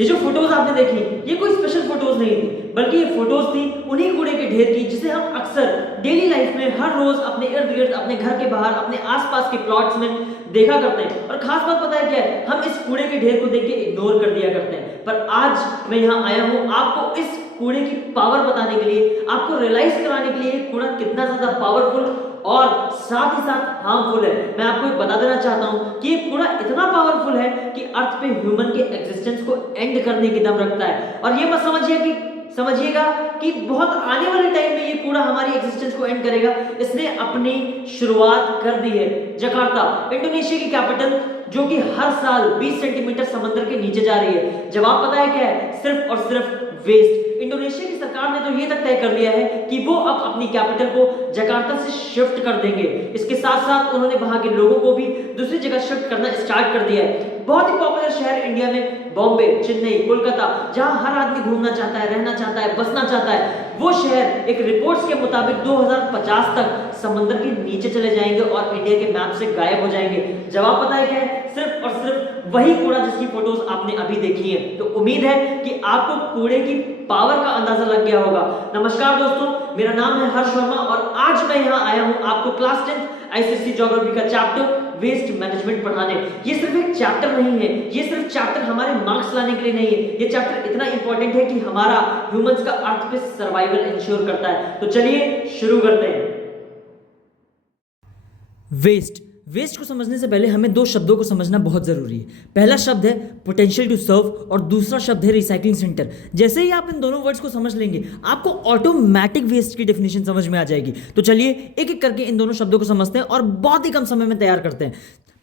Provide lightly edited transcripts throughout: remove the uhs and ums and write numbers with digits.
ये जो फोटोज आपने देखी ये कोई स्पेशल फोटोज नहीं थी, बल्कि ये फोटोज थी उन्हीं कूड़े के ढेर की जिसे हम अक्सर डेली लाइफ में हर रोज अपने इर्द गिर्द, अपने घर के बाहर, अपने आसपास के प्लॉट्स में देखा करते हैं। और खास बात पता है क्या है, हम इस कूड़े के ढेर को देख के इग्नोर कर दिया करते हैं। पर आज मैं यहाँ आया हूँ आपको इस कूड़े की पावर बताने के लिए, आपको रियलाइज कराने के लिए कूड़ा कितना ज्यादा पावरफुल और साथ ही साथ हार्मफुल है। मैं आपको बता देना चाहता हूं कि ये कूड़ा इतना पावरफुल है कि अर्थ पे ह्यूमन के एग्जिस्टेंस को एंड करने की दम रखता है। और ये मत समझिएगा कि बहुत आने वाले टाइम में ये कूड़ा हमारी एग्जिस्टेंस को एंड करेगा। इसने अपनी शुरुआत कर दी है। जकार्ता, इंडोनेशिया की कैपिटल, जो कि हर साल 20 सेंटीमीटर समंदर के नीचे जा रही है। जवाब पता है क्या है? सिर्फ और सिर्फ वेस्ट। इंडोनेशिया की सरकार ने तो ये तक तय कर लिया है कि वो अब अपनी कैपिटल को जकार्ता से शिफ्ट कर देंगे। इसके साथ साथ उन्होंने वहां के लोगों को भी दूसरी जगह शिफ्ट करना स्टार्ट कर दिया है। बहुत ही पॉपुलर शहर इंडिया में बॉम्बे, चेन्नई, कोलकाता, जहां हर आदमी घूमना चाहता है, रहना चाहता है, बसना चाहता है, वो शहर एक रिपोर्ट्स के मुताबिक 2050 तक समंदर के नीचे चले जाएंगे और इंडिया के मैप से गायब हो जाएंगे। जवाब पता है क्या है? सिर्फ और सिर्फ वही कूड़ा जिसकी फोटोज आपने अभी देखी है। तो उम्मीद है कि आपको कूड़े की पावर का अंदाजा लग गया होगा। नमस्कार दोस्तों, मेरा नाम है हर्ष वर्मा और आज मैं यहाँ आया हूँ आपको क्लास 10 आईसीएसई ज्योग्राफी का चैप्टर वेस्ट मैनेजमेंट पढ़ाने। ये सिर्फ एक चैप्टर नहीं है, ये सिर्फ चैप्टर हमारे मार्क्स लाने के लिए नहीं है, ये चैप्टर इतना इंपॉर्टेंट है कि हमारा ह्यूमंस का अर्थ पे सर्वाइवल इंश्योर करता है। तो चलिए शुरू करते हैं। वेस्ट को समझने से पहले हमें दो शब्दों को समझना बहुत जरूरी है। पहला शब्द है पोटेंशियल टू सर्व और दूसरा शब्द है रिसाइकलिंग सेंटर। जैसे ही आप इन दोनों वर्ड्स को समझ लेंगे आपको ऑटोमेटिक वेस्ट की डेफिनेशन समझ में आ जाएगी। तो चलिए एक एक करके इन दोनों शब्दों को समझते हैं और बहुत ही कम समय में तैयार करते हैं।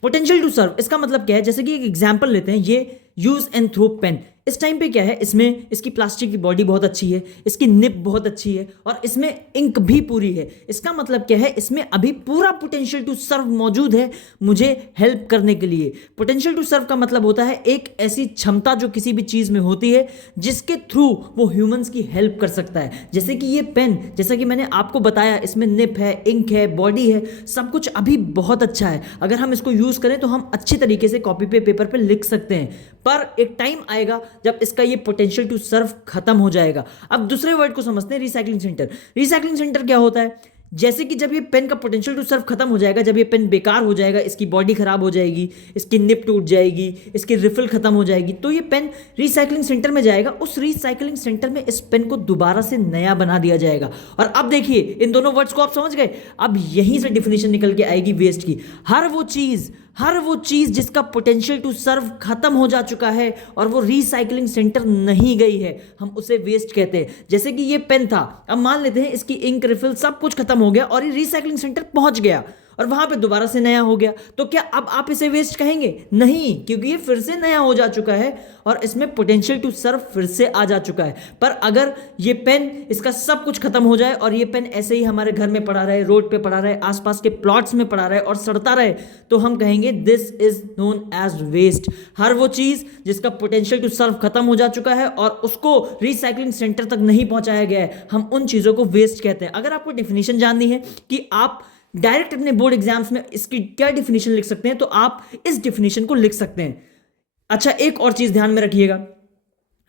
पोटेंशियल टू सर्व, इसका मतलब क्या है? जैसे कि एक एग्जाम्पल लेते हैं, ये यूज एंड थ्रो पेन। इस टाइम पे क्या है, इसमें इसकी प्लास्टिक की बॉडी बहुत अच्छी है, इसकी निब बहुत अच्छी है और इसमें इंक भी पूरी है। इसका मतलब क्या है? इसमें अभी पूरा पोटेंशियल टू सर्व मौजूद है मुझे हेल्प करने के लिए। पोटेंशियल टू सर्व का मतलब होता है एक ऐसी क्षमता जो किसी भी चीज में होती है जिसके थ्रू वो ह्यूमंस की हेल्प कर सकता है। जैसे कि ये पेन, जैसा कि मैंने आपको बताया, इसमें निब है, इंक है, बॉडी है, सब कुछ अभी बहुत अच्छा है। अगर हम इसको यूज करें तो हम अच्छे तरीके से कॉपी पे, पेपर पे लिख सकते हैं। पर एक टाइम आएगा जब इसका ये पोटेंशियल टू सर्व खत्म हो जाएगा। अब दूसरे वर्ड को समझते हैं, रिसाइकलिंग सेंटर। रिसाइकलिंग सेंटर क्या होता है? जैसे कि जब ये पेन का पोटेंशियल टू सर्व खत्म हो जाएगा, जब ये पेन बेकार हो जाएगा, इसकी बॉडी खराब हो जाएगी, इसकी निब टूट जाएगी, इसकी रिफिल खत्म हो जाएगी, तो ये पेन रिसाइकलिंग सेंटर में जाएगा। उस रिसाइकलिंग सेंटर में इस पेन को दोबारा से नया बना दिया जाएगा। और अब देखिए, इन दोनों वर्ड्स को आप समझ गए। अब यहीं से डिफिनेशन निकल के आएगी वेस्ट की। हर वो चीज जिसका पोटेंशियल टू सर्व खत्म हो जा चुका है और वो रिसाइकलिंग सेंटर नहीं गई है, हम उसे वेस्ट कहते हैं। जैसे कि ये पेन था, अब मान लेते हैं इसकी इंक, रिफिल सब कुछ खत्म हो गया और ये रिसाइकलिंग सेंटर पहुंच गया और वहां पे दोबारा से नया हो गया, तो क्या अब आप इसे वेस्ट कहेंगे? नहीं, क्योंकि ये फिर से नया हो जा चुका है और इसमें पोटेंशियल टू सर्व फिर से आ जा चुका है। पर अगर ये पेन, इसका सब कुछ खत्म हो जाए और ये पेन ऐसे ही हमारे घर में पड़ा रहे, रोड पे पड़ा रहे, आसपास के प्लॉट्स में पड़ा रहे और सड़ता रहे, तो हम कहेंगे this is known as waste. हर वो चीज जिसका पोटेंशियल टू सर्व खत्म हो जा चुका है और उसको रिसाइकलिंग सेंटर तक नहीं पहुंचाया गया है, हम उन चीजों को वेस्ट कहते हैं। अगर आपको डेफिनेशन जाननी है कि आप डायरेक्ट अपने बोर्ड एग्जाम्स में इसकी क्या डिफिनेशन लिख सकते हैं, तो आप इस डिफिनेशन को लिख सकते हैं। अच्छा, एक और चीज ध्यान में रखिएगा,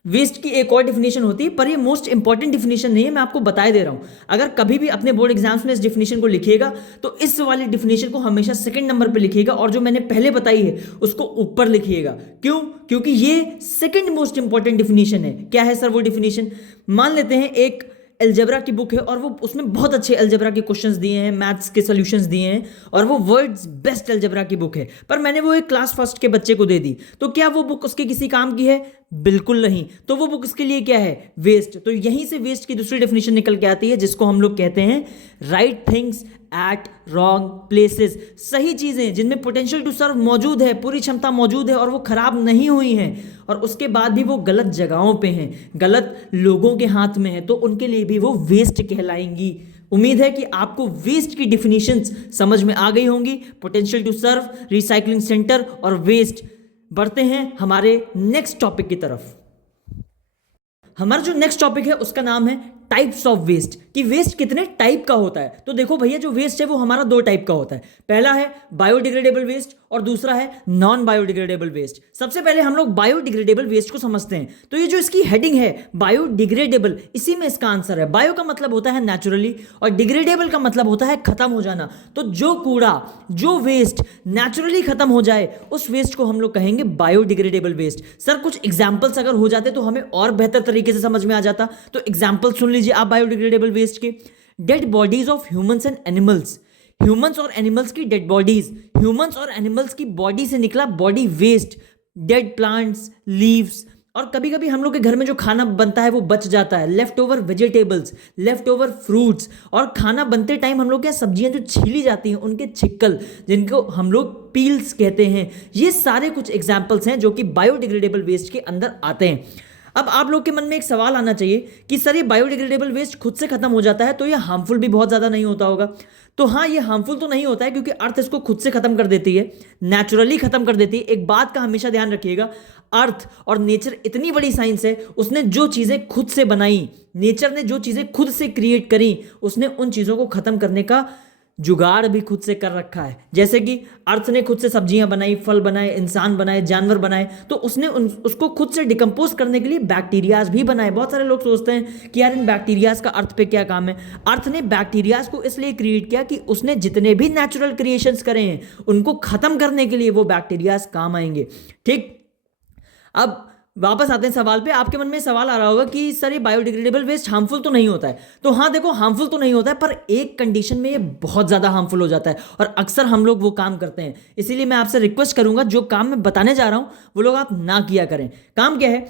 वेस्ट की एक और डिफिनेशन होती है, पर ये मोस्ट इंपॉर्टेंट डिफिनेशन नहीं है, मैं आपको बताए दे रहा हूं। अगर कभी भी अपने बोर्ड एग्जाम्स में इस डिफिनेशन को लिखिएगा तो इस वाली डिफिनेशन को हमेशा सेकंड नंबर पे लिखिएगा और जो मैंने पहले बताई है उसको ऊपर लिखिएगा। क्यों? क्योंकि ये सेकंड मोस्ट इंपॉर्टेंट डिफिनेशन है। क्या है सर वो डिफिनेशन? मान लेते हैं एक अलजेब्रा की बुक है और वो उसमें बहुत अच्छे अलजेब्रा के क्वेश्चंस दिए हैं, मैथ्स के सॉल्यूशंस दिए हैं और वो वर्ल्ड्स बेस्ट अलजेब्रा की बुक है, पर मैंने वो एक क्लास फर्स्ट के बच्चे को दे दी, तो क्या वो बुक उसके किसी काम की है? बिल्कुल नहीं। तो वो बुक उसके लिए क्या है? वेस्ट। तो यहीं से वेस्ट की दूसरी डेफिनेशन निकल के आती है जिसको हम लोग कहते हैं right things at wrong places. सही चीजें जिनमें पोटेंशियल टू सर्व मौजूद है, पूरी क्षमता मौजूद है और वो खराब नहीं हुई हैं और उसके बाद भी वो गलत जगहों पे हैं, गलत लोगों के हाथ में है, तो उनके लिए भी वो वेस्ट कहलाएंगी। उम्मीद है कि आपको वेस्ट की डिफिनेशंस समझ में आ गई होंगी। Potential to serve, recycling centre और वेस्ट। बढ़ते हैं हमारे नेक्स्ट टॉपिक की तरफ। हमारा जो नेक्स्ट टॉपिक है उसका नाम है टाइप्स ऑफ वेस्ट, कि वेस्ट कितने टाइप का होता है। तो देखो भैया, जो वेस्ट है वो हमारा दो टाइप का होता है। पहला है बायोडिग्रेडेबल वेस्ट और दूसरा है नॉन बायोडिग्रेडेबल वेस्ट। सबसे पहले हम लोग बायोडिग्रेडेबल वेस्ट को समझते हैं। तो ये जो इसकी हेडिंग है बायोडिग्रेडेबल, इसी में इसका आंसर है। बायो का मतलब होता है नेचुरली और डिग्रेडेबल का मतलब होता है खत्म हो जाना। तो जो कूड़ा, जो वेस्ट नेचुरली खत्म हो जाए, उस वेस्ट को हम लोग कहेंगे बायोडिग्रेडेबल वेस्ट। सर कुछ एग्जाम्पल्स अगर हो जाते तो हमें और बेहतर तरीके से समझ में आ जाता। तो एग्जाम्पल सुन लीजिए आप बायोडिग्रेडेबल वेस्ट के। Dead bodies of humans and animals, humans और एनिमल्स की डेड बॉडीज, ह्यूमंस और एनिमल्स की बॉडी से निकला body waste, dead plants, leaves, और कभी कभी हम लोग के घर में जो खाना बनता है वो बच जाता है, left over vegetables, left over fruits, और खाना बनते टाइम हम लोग क्या सब्जियां जो छीली जाती हैं उनके छिक्कल, जिनको हम लोग पील्स कहते हैं। ये सारे कुछ एग्जाम्पल्स हैं जो कि बायोडिग्रेडेबल वेस्ट के अंदर आते हैं। अब आप लोग के मन में एक सवाल आना चाहिए कि सर ये बायोडिग्रेडेबल वेस्ट खुद से खत्म हो जाता है तो ये हार्मफुल भी बहुत ज़्यादा नहीं होता होगा। तो हाँ, ये हार्मफुल तो नहीं होता है क्योंकि अर्थ इसको खुद से खत्म कर देती है, नेचुरली खत्म कर देती है। एक बात का हमेशा ध्यान रखिएगा, अर्थ और नेचर इतनी बड़ी साइंस है, उसने जो चीज़ें खुद से बनाई, नेचर ने जो चीज़ें खुद से क्रिएट करी, उसने उन चीज़ों को खत्म करने का जुगाड़ भी खुद से कर रखा है। जैसे कि अर्थ ने खुद से सब्जियां बनाई, फल बनाए, इंसान बनाए, जानवर बनाए, तो उसने उसको खुद से डिकम्पोज करने के लिए बैक्टीरियाज भी बनाए। बहुत सारे लोग सोचते हैं कि यार इन बैक्टीरियाज का अर्थ पे क्या काम है। अर्थ ने बैक्टीरियाज को इसलिए क्रिएट किया कि उसने जितने भी नेचुरल क्रिएशंस करे हैं उनको खत्म करने के लिए वो बैक्टीरियाज काम आएंगे। ठीक, अब वापस आते हैं सवाल पे। आपके मन में सवाल आ रहा होगा कि सर ये बायोडिग्रेडेबल वेस्ट हार्मफुल तो नहीं होता है। तो हाँ देखो, हार्मफुल तो नहीं होता है, पर एक कंडीशन में ये बहुत ज़्यादा हार्मफुल हो जाता है और अक्सर हम लोग वो काम करते हैं। इसीलिए मैं आपसे रिक्वेस्ट करूंगा, जो काम मैं बताने जा रहा हूँ वो लोग आप ना किया करें। काम क्या है,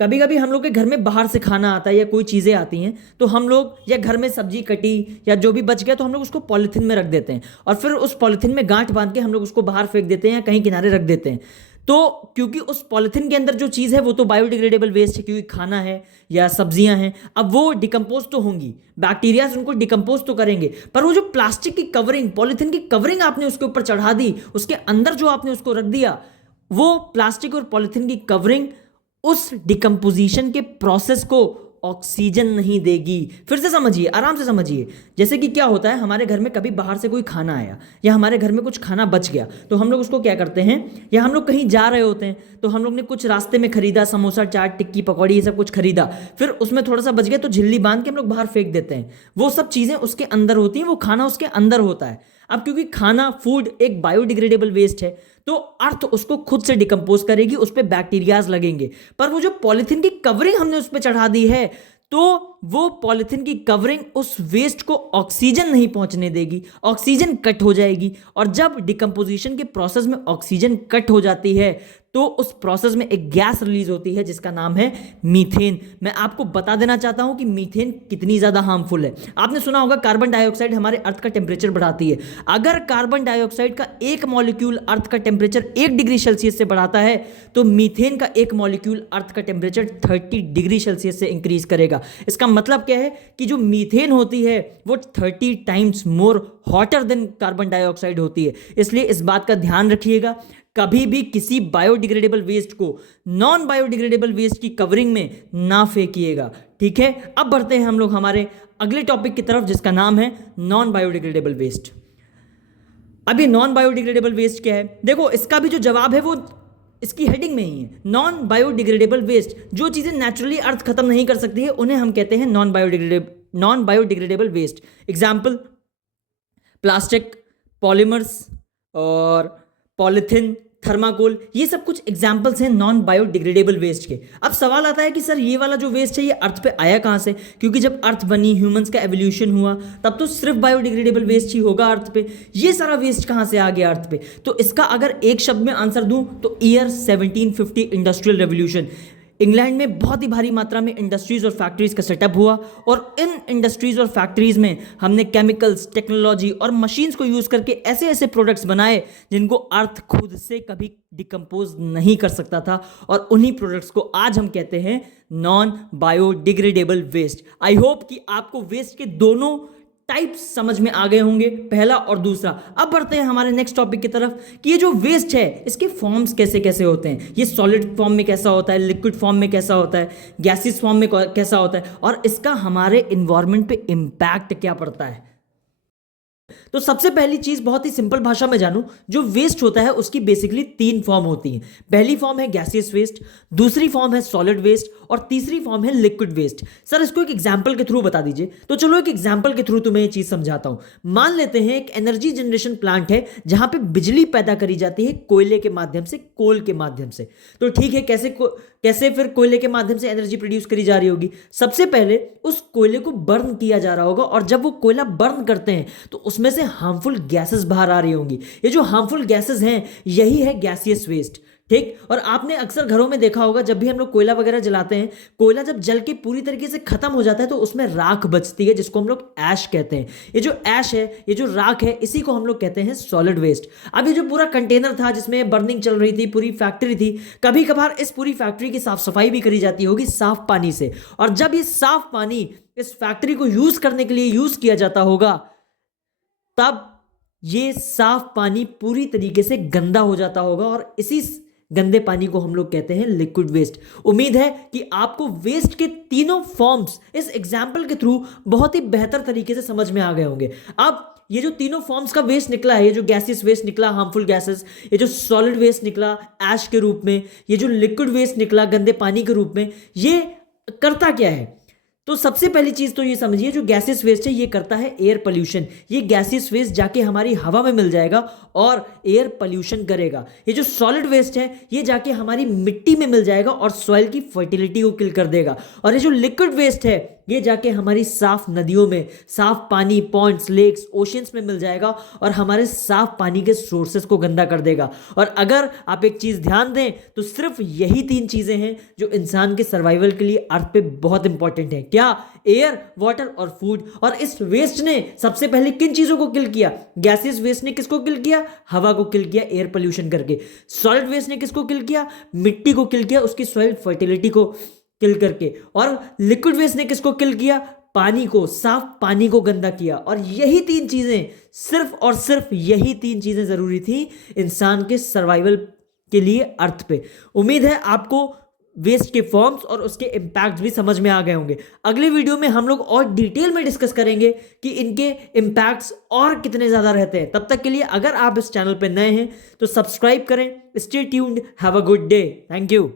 कभी कभी हम लोग के घर में बाहर से खाना आता है या कोई चीज़ें आती हैं, तो हम लोग, या घर में सब्जी कटी या जो भी बच गया, तो हम लोग उसको पॉलीथीन में रख देते हैं और फिर उस पॉलीथीन में गांठ बांध के हम लोग उसको बाहर फेंक देते हैं या कहीं किनारे रख देते हैं। तो क्योंकि उस पॉलीथीन के अंदर जो चीज़ है वो तो बायोडिग्रेडेबल वेस्ट है, क्योंकि खाना है या सब्जियां हैं, अब वो डिकम्पोज तो होंगी, बैक्टीरियाज उनको डिकम्पोज तो करेंगे, पर वो जो प्लास्टिक की कवरिंग, पॉलीथीन की कवरिंग आपने उसके ऊपर चढ़ा दी, उसके अंदर जो आपने उसको रख दिया, वो प्लास्टिक और पॉलीथीन की कवरिंग उस डिकम्पोजिशन के प्रोसेस को ऑक्सीजन नहीं देगी। फिर से समझिए, आराम से समझिए। जैसे कि क्या होता है, हमारे घर में कभी बाहर से कोई खाना आया या हमारे घर में कुछ खाना बच गया, तो हम लोग उसको क्या करते हैं, या हम लोग कहीं जा रहे होते हैं तो हम लोग ने कुछ रास्ते में खरीदा, समोसा, चाट, टिक्की, पकौड़ी, ये सब कुछ खरीदा, फिर उसमें थोड़ा सा बच गया तो झिल्ली बांध के हम लोग बाहर फेंक देते हैं। वो सब चीज़ें उसके अंदर होती हैं, वो खाना उसके अंदर होता है। अब क्योंकि खाना, फूड एक बायोडिग्रेडेबल वेस्ट है, तो अर्थ उसको खुद से डिकम्पोज करेगी, उस पर बैक्टीरियाज लगेंगे। पर वो जो पॉलीथीन की कवरिंग हमने उस पर चढ़ा दी है, तो वो पॉलीथीन की कवरिंग उस वेस्ट को ऑक्सीजन नहीं पहुंचने देगी, ऑक्सीजन कट हो जाएगी। और जब डिकम्पोजिशन के प्रोसेस में ऑक्सीजन कट हो जाती है तो उस प्रोसेस में एक गैस रिलीज होती है जिसका नाम है मीथेन। मैं आपको बता देना चाहता हूं कि मीथेन कितनी ज्यादा हार्मफुल है। आपने सुना होगा कार्बन डाइऑक्साइड हमारे अर्थ का टेम्परेचर बढ़ाती है। अगर कार्बन डाइऑक्साइड का एक मॉलिक्यूल अर्थ का टेम्परेचर 1 डिग्री सेल्सियस से बढ़ाता है, तो मीथेन का एक मॉलिक्यूल अर्थ का टेम्परेचर 30 डिग्री सेल्सियस से इंक्रीज करेगा। इसका मतलब क्या है कि जो मीथेन होती है वो 30 times more hotter then carbon dioxide होती है। इसलिए इस बात का ध्यान रखिएगा, कभी भी किसी बायोडिग्रेडेबल वेस्ट को नॉन बायोडिग्रेडेबल वेस्ट की कवरिंग में ना फेंकिएगा। ठीक है, अब बढ़ते हैं हम लोग हमारे अगले टॉपिक की तरफ, जिसका नाम है नॉन बायोडिग्रेडेबल वेस्ट। अब ये नॉन बायोडिग्रेडेबल वेस्ट क्या है, देखो इसका भी जो जवाब है वो इसकी हेडिंग में ही है। नॉन बायोडिग्रेडेबल वेस्ट, जो चीजें नेचुरली अर्थ खत्म नहीं कर सकती है उन्हें हम कहते हैं non biodegradable waste. Example, plastic, polymers और पॉलीथिन, थर्माकोल, ये सब कुछ एग्जाम्पल्स हैं नॉन बायोडिग्रेडेबल वेस्ट के। अब सवाल आता है कि सर ये वाला जो वेस्ट है ये अर्थ पे आया कहाँ से, क्योंकि जब अर्थ बनी, ह्यूमंस का एवोल्यूशन हुआ, तब तो सिर्फ बायोडिग्रेडेबल वेस्ट ही होगा अर्थ पे। ये सारा वेस्ट कहाँ से आ गया अर्थ पे? तो इसका अगर एक शब्द में आंसर दूं तो ईयर 1750 इंडस्ट्रियल रेवोल्यूशन। इंग्लैंड में बहुत ही भारी मात्रा में इंडस्ट्रीज और फैक्ट्रीज का सेटअप हुआ और इन इंडस्ट्रीज और फैक्ट्रीज में हमने केमिकल्स, टेक्नोलॉजी और मशीन्स को यूज करके ऐसे ऐसे प्रोडक्ट्स बनाए जिनको अर्थ खुद से कभी डिकम्पोज नहीं कर सकता था, और उन्हीं प्रोडक्ट्स को आज हम कहते हैं non biodegradable waste. I hope कि आपको वेस्ट के दोनों टाइप्स समझ में आ गए होंगे, पहला और दूसरा। अब बढ़ते हैं हमारे नेक्स्ट टॉपिक की तरफ कि ये जो वेस्ट है इसके फॉर्म्स कैसे कैसे होते हैं, ये सॉलिड फॉर्म में कैसा होता है, लिक्विड फॉर्म में कैसा होता है, गैसियस फॉर्म में कैसा होता है, और इसका हमारे इन्वायरमेंट पे इम्पैक्ट क्या पड़ता है। तो सबसे पहली चीज बहुत ही सिंपल भाषा में जानूं, जो वेस्ट होता है उसकी बेसिकली 3 फॉर्म होती हैं। पहली फॉर्म है गैसियस वेस्ट, दूसरी फॉर्म है सॉलिड वेस्ट, और तीसरी फॉर्म है लिक्विड वेस्ट। सर इसको एक एग्जांपल के थ्रू बता दीजिए। तो चलो एक एग्जांपल के थ्रू तुम्हें ये चीज समझाता हूं। मान लेते हैं एक एनर्जी जनरेशन प्लांट है जहां पे बिजली पैदा करी जाती है कोयले के माध्यम से, कोल के माध्यम से। तो ठीक है, कैसे फिर कोयले के माध्यम से एनर्जी प्रोड्यूस करी जा रही होगी। सबसे पहले उस कोयले को बर्न किया जा रहा होगा, और जब वो कोयला बर्न करते हैं तो उसमें से हार्मफुल गैसेस बाहर आ रही होंगी। ये जो हार्मफुल गैसेस हैं यही है गैसियस वेस्ट। ठीक, और आपने अक्सर घरों में देखा होगा जब भी हम लोग कोयला वगैरह जलाते हैं, कोयला जब जल के पूरी तरीके से खत्म हो जाता है तो उसमें राख बचती है जिसको हम लोग ऐश कहते हैं। ये जो ऐश है, ये जो राख है, इसी को हम लोग कहते हैं सॉलिड वेस्ट। अब ये जो पूरा कंटेनर था जिसमें बर्निंग चल रही थी, पूरी फैक्ट्री थी, कभी कभार इस पूरी फैक्ट्री की साफ सफाई भी करी जाती होगी साफ पानी से, और जब ये साफ पानी इस फैक्ट्री को यूज करने के लिए यूज किया जाता होगा तब ये साफ पानी पूरी तरीके से गंदा हो जाता होगा, और इसी गंदे पानी को हम लोग कहते हैं लिक्विड वेस्ट। उम्मीद है कि आपको वेस्ट के तीनों फॉर्म्स इस एग्जाम्पल के थ्रू बहुत ही बेहतर तरीके से समझ में आ गए होंगे। अब ये जो तीनों फॉर्म्स का वेस्ट निकला है, ये जो गैसियस वेस्ट निकला हार्मफुल गैसेस, ये जो सॉलिड वेस्ट निकला ऐश के रूप में, ये जो लिक्विड वेस्ट निकला गंदे पानी के रूप में, ये करता क्या है। तो सबसे पहली चीज तो ये समझिए, जो गैसियस वेस्ट है ये करता है एयर पोल्यूशन। ये गैसियस वेस्ट जाके हमारी हवा में मिल जाएगा और एयर पोल्यूशन करेगा। ये जो सॉलिड वेस्ट है ये जाके हमारी मिट्टी में मिल जाएगा और सॉइल की फर्टिलिटी को किल कर देगा। और ये जो लिक्विड वेस्ट है ये जाके हमारी साफ नदियों में, साफ पानी, पॉन्ड्स, लेक्स, ओशियंस में मिल जाएगा और हमारे साफ पानी के सोर्सेस को गंदा कर देगा। और अगर आप एक चीज ध्यान दें तो सिर्फ यही 3 चीजें हैं जो इंसान के सर्वाइवल के लिए अर्थ पे बहुत इंपॉर्टेंट है। क्या? एयर, वाटर और फूड। और इस वेस्ट ने सबसे पहले किन चीजों को किल किया? गैसियस वेस्ट ने किसको किल किया? हवा को किल किया एयर पोल्यूशन करके। सॉलिड वेस्ट ने किसको किल किया? मिट्टी को किल किया, उसकी सॉइल फर्टिलिटी को किल करके। और लिक्विड वेस्ट ने किसको किल किया? पानी को, साफ पानी को गंदा किया। और यही 3 चीजें, सिर्फ और सिर्फ यही 3 चीजें जरूरी थी इंसान के सर्वाइवल के लिए अर्थ पे। उम्मीद है आपको वेस्ट के फॉर्म्स और उसके इंपैक्ट भी समझ में आ गए होंगे। अगले वीडियो में हम लोग और डिटेल में डिस्कस करेंगे कि इनके इंपैक्ट्स और कितने ज्यादा रहते हैं। तब तक के लिए अगर आप इस चैनल पे नए हैं तो सब्सक्राइब करें। Stay tuned, have a good day, thank you.